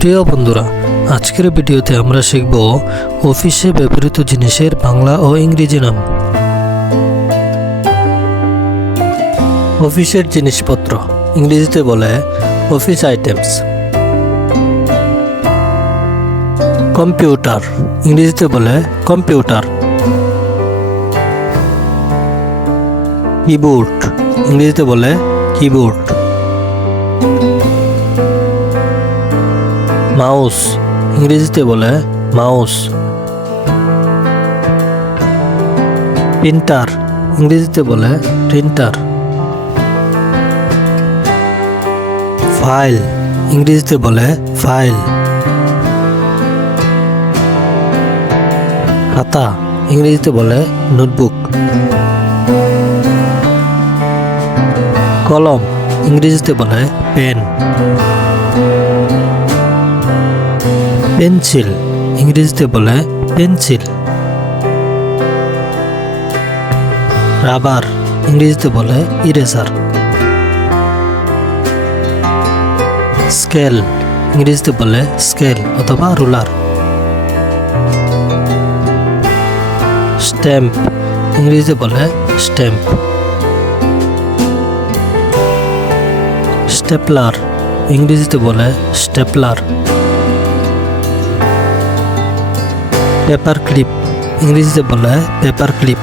প্রিয় বন্ধুরা, আজকের ভিডিওতে আমরা শিখব অফিসে ব্যবহৃত জিনিসের বাংলা ও ইংরেজি নাম। অফিসের জিনিসপত্র, ইংরেজিতে বলে অফিস আইটেমস। কম্পিউটার, ইংরেজিতে বলে কম্পিউটার। কিবোর্ড, ইংরেজিতে বলে কিবোর্ড। মাউস, ইংরেজিতে বলে মাউস। প্রিন্টার, ইংরেজিতে বলে প্রিন্টার। ফাইল, ইংরেজিতে বলে ফাইল। খাতা, ইংরেজিতে বলে নোটবুক। কলম, ইংরেজিতে বলে পেন। পেন্সিল, ইংরেজিতে বলে পেন্সিল। রাবার, ইংরেজিতে বলে ইরেজার স্কেল, ইংরেজিতে বলে স্কেল অথবা রুলার। স্ট্যাম্প, ইংরেজিতে বলে স্ট্যাম্প। স্টেপলার, ইংরেজিতে বলে স্টেপলার। পেপার ক্লিপ, ইংরেজিতে বলা হয় পেপার ক্লিপ।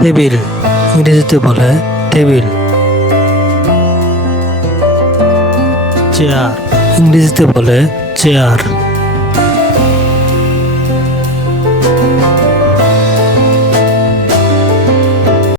টেবিল, ইংরেজিতে বলা হয় টেবিল। চেয়ার, ইংরেজিতে বলে চেয়ার।